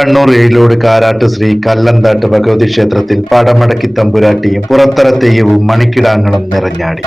കണ്ണൂർ ഏഴിലോട് കാരാട്ട് ശ്രീ കല്ലന്താട്ട് ഭഗവതി ക്ഷേത്രത്തിൽ പടമടക്കി തമ്പുരാട്ടിയും പുറത്തറ തെയ്യവും മണിക്കിടാങ്ങളും നിറഞ്ഞാടി.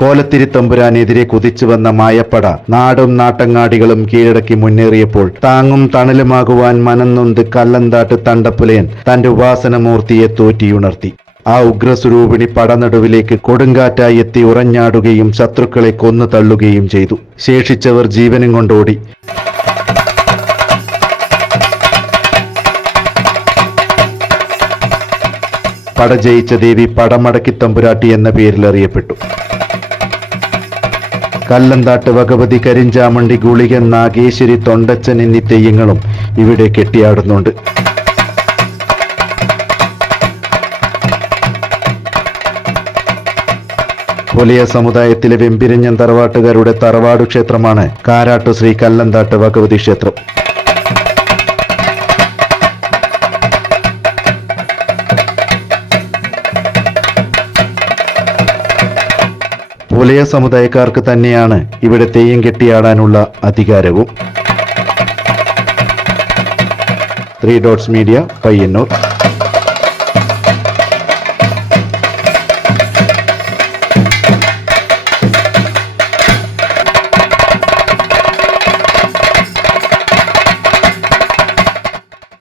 കോലത്തിരി തമ്പുരാനെതിരെ കുതിച്ചു വന്ന മായപ്പട നാടും നാട്ടങ്ങാടികളും കീഴടക്കി മുന്നേറിയപ്പോൾ താങ്ങും തണലുമാകുവാൻ മനംനൊന്ത് കല്ലന്താട്ട് തണ്ടപ്പുലയൻ തന്റെ ഉപാസനമൂർത്തിയെ തോറ്റിയുണർത്തി. ആ ഉഗ്രസ്വരൂപിണി പടനടുവിലേക്ക് കൊടുങ്കാറ്റായി എത്തി ഉറഞ്ഞാടുകയും ശത്രുക്കളെ കൊന്നു തള്ളുകയും ചെയ്തു. ശേഷിച്ചവർ ജീവനും കൊണ്ടോടി. പട ജയിച്ച ദേവി പടമടക്കി തമ്പുരാട്ടി എന്ന പേരിൽ അറിയപ്പെട്ടു. കല്ലന്താട്ട് ഭഗവതി, കരിഞ്ചാമണ്ടി, ഗുളികൻ, നാഗേശ്വരി, തൊണ്ടച്ചൻ എന്നീ തെയ്യങ്ങളും ഇവിടെ കെട്ടിയാടുന്നുണ്ട്. പുലിയ സമുദായത്തിലെ വെമ്പിരിഞ്ഞൻ തറവാട്ടുകാരുടെ തറവാടു ക്ഷേത്രമാണ് കാരാട്ട് ശ്രീ കല്ലന്താട്ട് ഭഗവതി ക്ഷേത്രം. പുലയ സമുദായക്കാർക്ക് തന്നെയാണ് ഇവിടെ തെയ്യം കെട്ടിയാടാനുള്ള അധികാരവും. 3 Dots Media, പയ്യന്നൂർ.